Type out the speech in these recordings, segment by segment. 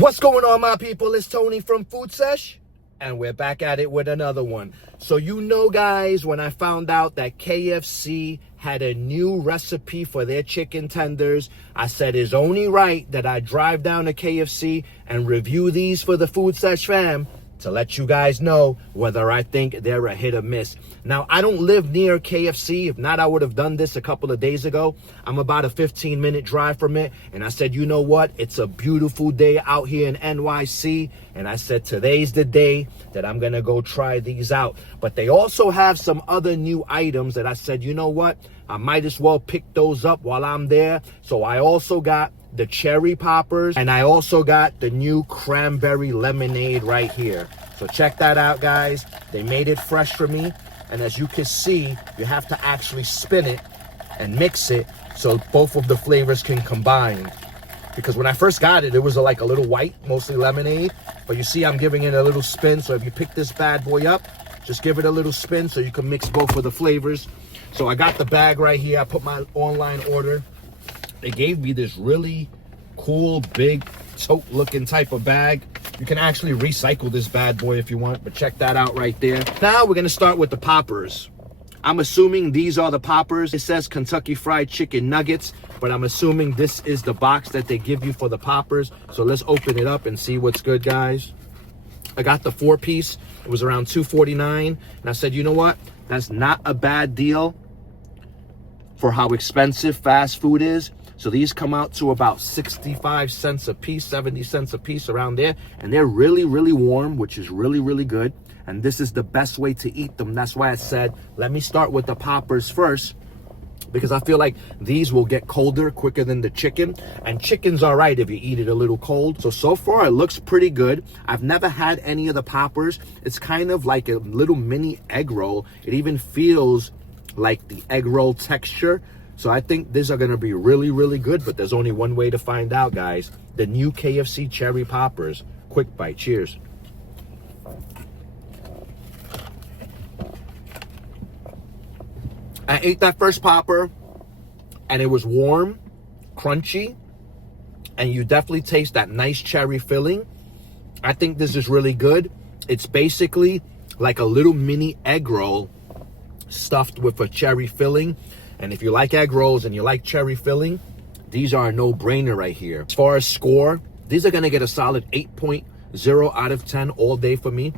What's going on, my people? It's Tony from Food Sesh, and we're back at it with another one. So you know, guys, when I found out that KFC had a new recipe for their chicken tenders, I said it's only right that I drive down to KFC and review these for the Food Sesh fam to let you guys know whether I think they're a hit or miss. Now, I don't live near KFC. If not, I would have done this a couple of days ago. I'm about a 15-minute drive from it. And I said, you know what? It's a beautiful day out here in NYC. And I said, today's the day that I'm going to go try these out. But they also have some other new items that I said, you know what? I might as well pick those up while I'm there. So I also got the cherry poppers, and I also got the new cranberry lemonade right here. So check that out, guys. They made it fresh for me, and as you can see, you have to actually spin it and mix it so both of the flavors can combine. Because when I first got it, it was like a little white, mostly lemonade, but you see I'm giving it a little spin. So if you pick this bad boy up, just give it a little spin so you can mix both of the flavors. So I got the bag right here. I put my online order. They gave me this really cool, big, tote looking type of bag. You can actually recycle this bad boy if you want, but check that out right there. Now we're gonna start with the poppers. I'm assuming these are the poppers. It says Kentucky Fried Chicken Nuggets, but I'm assuming this is the box that they give you for the poppers. So let's open it up and see what's good, guys. I got the 4-piece. It was around $2.49, and I said, you know what? That's not a bad deal for how expensive fast food is. So these come out to about 65 cents a piece, 70 cents a piece, around there. And they're really, really warm, which is really, really good. And this is the best way to eat them. That's why I said, let me start with the poppers first, because I feel like these will get colder quicker than the chicken. And chicken's all right if you eat it a little cold. So far it looks pretty good. I've never had any of the poppers. It's kind of like a little mini egg roll. It even feels like the egg roll texture. So I think these are going to be really, really good, but there's only one way to find out, guys. The new KFC cherry poppers. Quick bite. Cheers. I ate that first popper, and it was warm, crunchy, and you definitely taste that nice cherry filling. I think this is really good. It's basically like a little mini egg roll stuffed with a cherry filling. And if you like egg rolls and you like cherry filling, these are a no-brainer right here. As far as score, these are going to get a solid 8.0 out of 10 all day for me.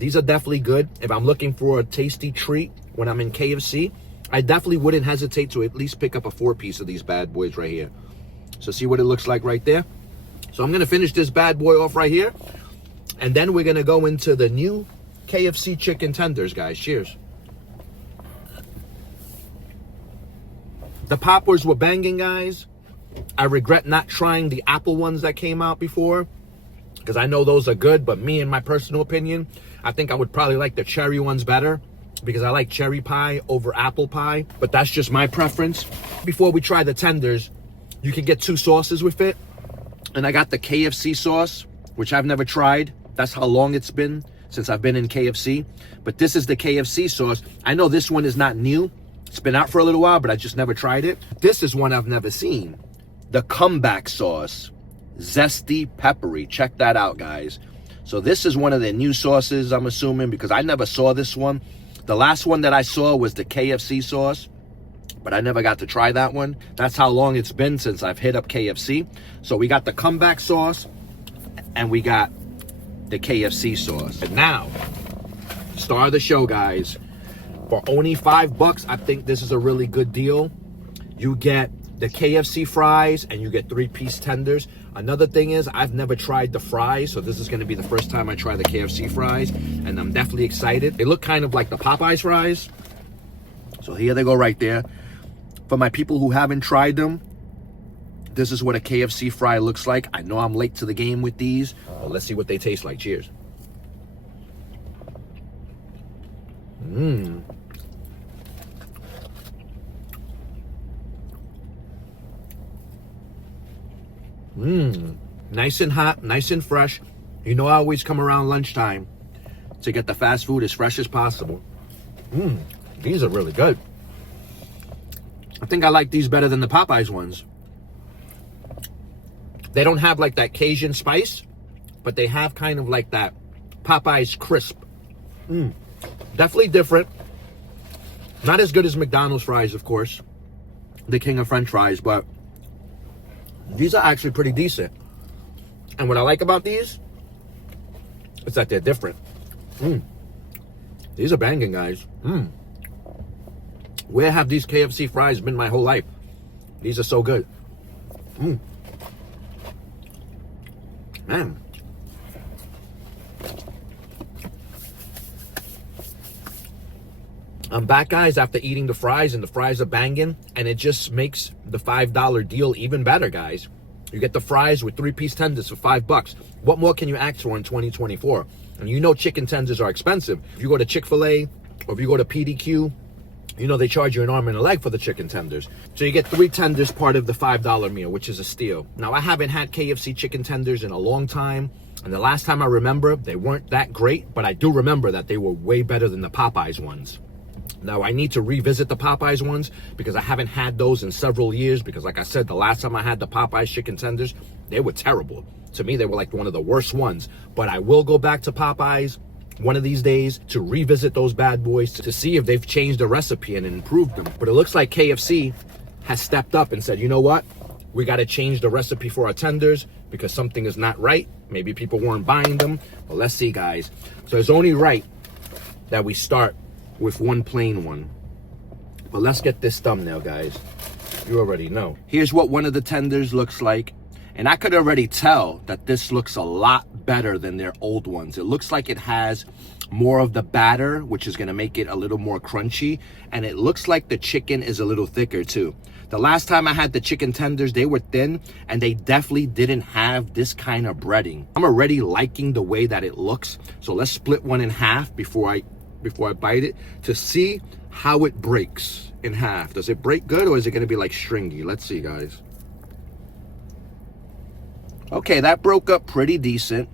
These are definitely good. If I'm looking for a tasty treat when I'm in KFC, I definitely wouldn't hesitate to at least pick up a 4-piece of these bad boys right here. So see what it looks like right there? So I'm going to finish this bad boy off right here. And then we're going to go into the new KFC chicken tenders, guys. Cheers. The poppers were banging, guys. I regret not trying the apple ones that came out before, because I know those are good, but me, in my personal opinion, I think I would probably like the cherry ones better, because I like cherry pie over apple pie, but that's just my preference. Before we try the tenders, you can get 2 sauces with it, and I got the KFC sauce, which I've never tried. That's how long it's been since I've been in KFC, but this is the KFC sauce. I know this one is not new. It's been out for a little while, but I just never tried it. This is one I've never seen. The comeback sauce. Zesty peppery. Check that out, guys. So this is one of their new sauces, I'm assuming, because I never saw this one. The last one that I saw was the KFC sauce, but I never got to try that one. That's how long it's been since I've hit up KFC. So we got the comeback sauce, and we got the KFC sauce. And now, star of the show, guys. For only $5, I think this is a really good deal. You get the KFC fries and you get 3-piece tenders. Another thing is, I've never tried the fries, so this is going to be the first time I try the KFC fries, and I'm definitely excited. They look kind of like the Popeyes fries. So here they go right there. For my people who haven't tried them, this is what a KFC fry looks like. I know I'm late to the game with these. Well, let's see what they taste like. Cheers. Nice and hot, nice and fresh. You know I always come around lunchtime to get the fast food as fresh as possible. These are really good. I think I like these better than the Popeyes ones. They don't have like that Cajun spice, but they have kind of like that Popeyes crisp. Definitely different. Not as good as McDonald's fries, of course, the king of French fries, but these are actually pretty decent. And what I like about these is that they're different. These are banging, guys. Where have these KFC fries been my whole life? These are so good. Man. I'm back, guys, after eating the fries, and the fries are banging, and it just makes the $5 deal even better, guys. You get the fries with 3-piece tenders for $5. What more can you ask for in 2024? And you know chicken tenders are expensive. If you go to Chick-fil-A or if you go to PDQ, you know they charge you an arm and a leg for the chicken tenders. So you get 3 tenders part of the $5 meal, which is a steal. Now, I haven't had KFC chicken tenders in a long time. And the last time I remember, they weren't that great. But I do remember that they were way better than the Popeyes ones. Now, I need to revisit the Popeyes ones because I haven't had those in several years. Because like I said, the last time I had the Popeyes chicken tenders, they were terrible. To me, they were like one of the worst ones. But I will go back to Popeyes one of these days to revisit those bad boys to see if they've changed the recipe and improved them. But it looks like KFC has stepped up and said, you know what? We got to change the recipe for our tenders because something is not right. Maybe people weren't buying them. But let's see, guys. So it's only right that we start with one plain one. But let's get this thumbnail, guys. You already know. Here's what one of the tenders looks like. And I could already tell that this looks a lot better than their old ones. It looks like it has more of the batter, which is going to make it a little more crunchy. And it looks like the chicken is a little thicker too. The last time I had the chicken tenders, they were thin and they definitely didn't have this kind of breading. I'm already liking the way that it looks. So let's split one in half before I bite it to see how it breaks in half. Does it break good or is it going to be like stringy? Let's see, guys. Okay, that broke up pretty decent.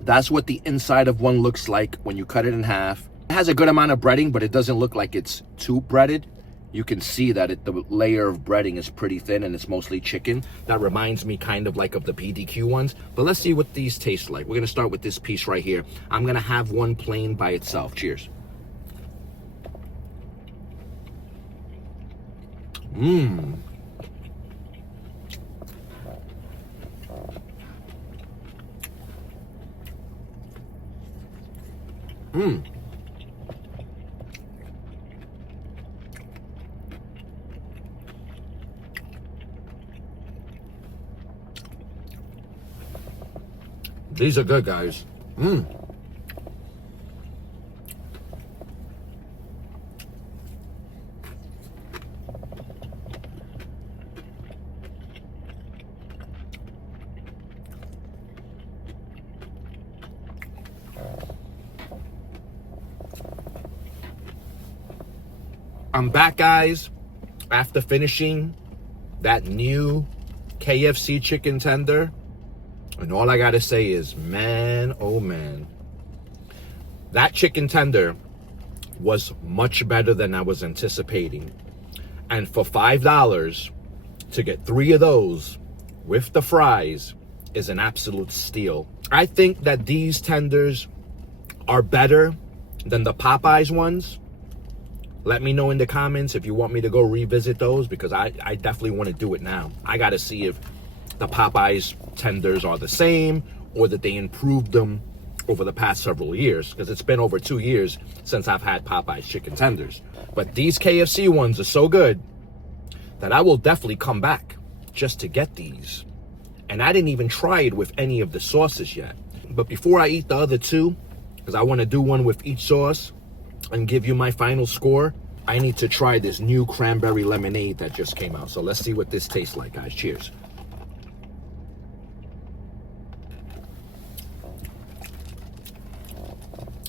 That's what the inside of one looks like when you cut it in half. It has a good amount of breading, but it doesn't look like it's too breaded. You can see that the layer of breading is pretty thin and it's mostly chicken. That reminds me kind of like of the PDQ ones. But let's see what these taste like. We're going to start with this piece right here. I'm going to have one plain by itself. Cheers. These are good, guys. I'm back, guys, after finishing that new KFC chicken tender. And all I gotta say is, man, oh man, that chicken tender was much better than I was anticipating. And for $5 to get 3 of those with the fries is an absolute steal. I think that these tenders are better than the Popeyes ones. Let me know in the comments if you want me to go revisit those, because I definitely want to do it now. I gotta see if the Popeyes tenders are the same or that they improved them over the past several years, because it's been over 2 years since I've had Popeyes chicken tenders. But these KFC ones are so good that I will definitely come back just to get these. And I didn't even try it with any of the sauces yet. But before I eat the other 2, because I want to do one with each sauce and give you my final score, I need to try this new cranberry lemonade that just came out. So let's see what this tastes like, guys. Cheers.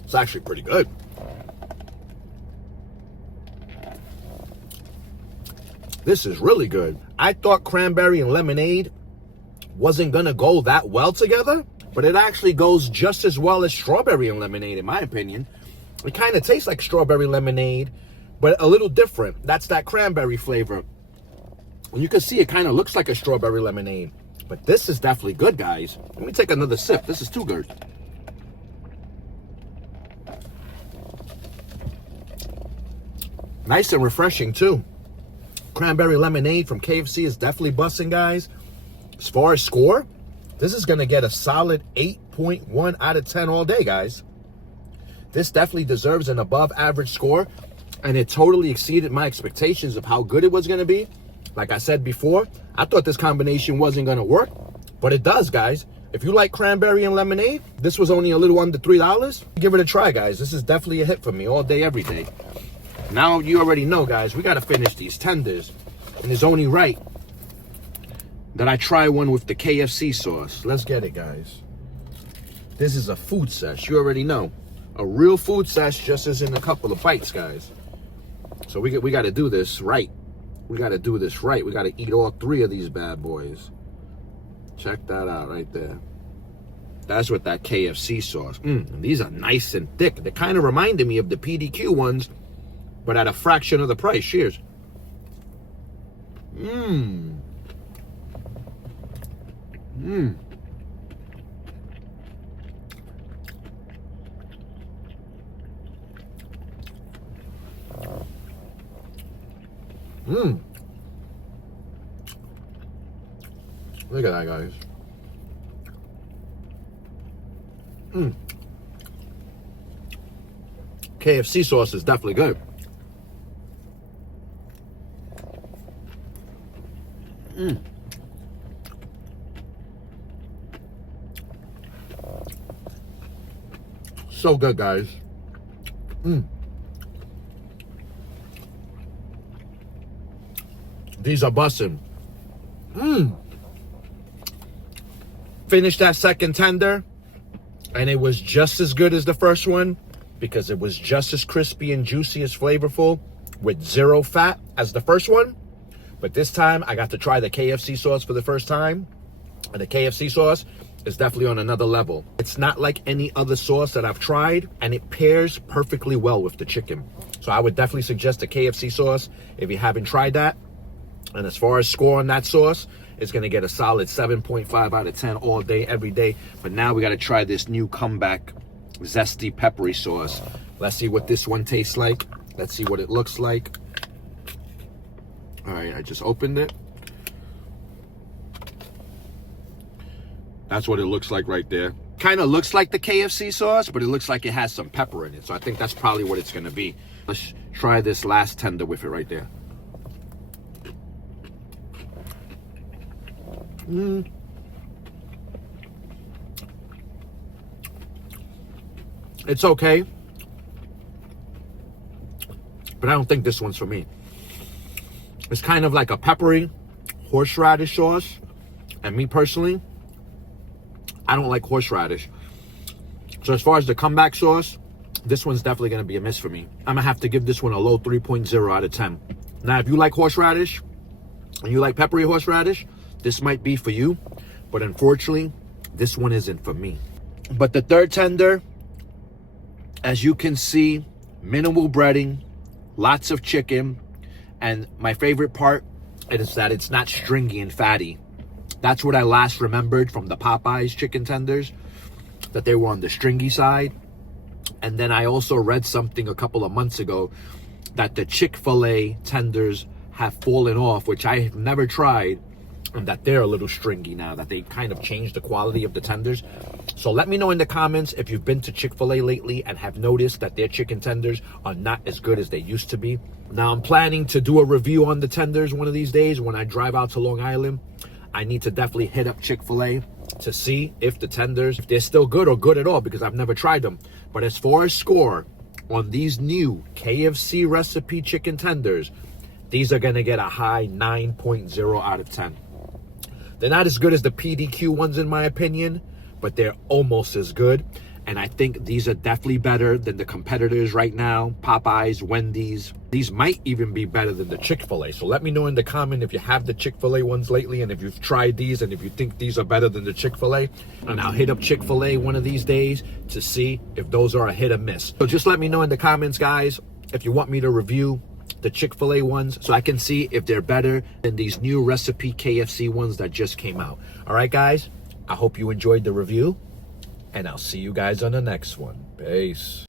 It's actually pretty good. This is really good. I thought cranberry and lemonade wasn't gonna go that well together, but it actually goes just as well as strawberry and lemonade, in my opinion. It kind of tastes like strawberry lemonade, but a little different. That's that cranberry flavor. And you can see it kind of looks like a strawberry lemonade. But this is definitely good, guys. Let me take another sip. This is too good. Nice and refreshing, too. Cranberry lemonade from KFC is definitely busting, guys. As far as score, this is going to get a solid 8.1 out of 10 all day, guys. This definitely deserves an above average score, and it totally exceeded my expectations of how good it was going to be. Like I said before, I thought this combination wasn't going to work, but it does, guys. If you like cranberry and lemonade, this was only a little under $3. Give it a try, guys. This is definitely a hit for me all day, every day. Now you already know, guys, we got to finish these tenders, and it's only right that I try one with the KFC sauce. Let's get it, guys. This is a food sesh. You already know. A real food sesh just as in a couple of bites, guys. So we got to do this right. We got to do this right. We got to eat all 3 of these bad boys. Check that out right there. That's with that KFC sauce. These are nice and thick. They kind of reminded me of the PDQ ones, but at a fraction of the price. Cheers. Look at that, guys. KFC sauce is definitely good. So good, guys. These are bussin'. Finished that second tender, and it was just as good as the first one because it was just as crispy and juicy, as flavorful, with 0 fat as the first one. But this time, I got to try the KFC sauce for the first time, and the KFC sauce is definitely on another level. It's not like any other sauce that I've tried, and it pairs perfectly well with the chicken. So I would definitely suggest the KFC sauce if you haven't tried that. And as far as score on that sauce, it's going to get a solid 7.5 out of 10 all day, every day. But now we got to try this new comeback zesty peppery sauce. Let's see what this one tastes like. Let's see what it looks like. All right, I just opened it. That's what it looks like right there. Kind of looks like the KFC sauce, but it looks like it has some pepper in it. So I think that's probably what it's going to be. Let's try this last tender with it right there. It's okay, but I don't think this one's for me. It's kind of like a peppery horseradish sauce, and me personally, I don't like horseradish. So as far as the comeback sauce, this one's definitely going to be a miss for me. I'm going to have to give this one a low 3.0 out of 10. Now, if you like horseradish and you like peppery horseradish, this might be for you, but unfortunately, this one isn't for me. But the third tender, as you can see, minimal breading, lots of chicken, and my favorite part is that it's not stringy and fatty. That's what I last remembered from the Popeyes chicken tenders, that they were on the stringy side. And then I also read something a couple of months ago that the Chick-fil-A tenders have fallen off, which I have never tried, and that they're a little stringy now, that they kind of changed the quality of the tenders. So let me know in the comments if you've been to Chick-fil-A lately and have noticed that their chicken tenders are not as good as they used to be. Now, I'm planning to do a review on the tenders one of these days when I drive out to Long Island. I need to definitely hit up Chick-fil-A to see if the tenders, if they're still good or good at all, because I've never tried them. But as far as score on these new KFC recipe chicken tenders, these are going to get a high 9.0 out of 10. They're not as good as the PDQ ones in my opinion, but they're almost as good. And I think these are definitely better than the competitors right now. Popeyes, Wendy's. These might even be better than the Chick-fil-A. So let me know in the comment if you have the Chick-fil-A ones lately and if you've tried these and if you think these are better than the Chick-fil-A. And I'll hit up Chick-fil-A one of these days to see if those are a hit or miss. So just let me know in the comments, guys, if you want me to review the Chick-fil-A ones, so I can see if they're better than these new recipe KFC ones that just came out. All right, guys, I hope you enjoyed the review, and I'll see you guys on the next one. Peace.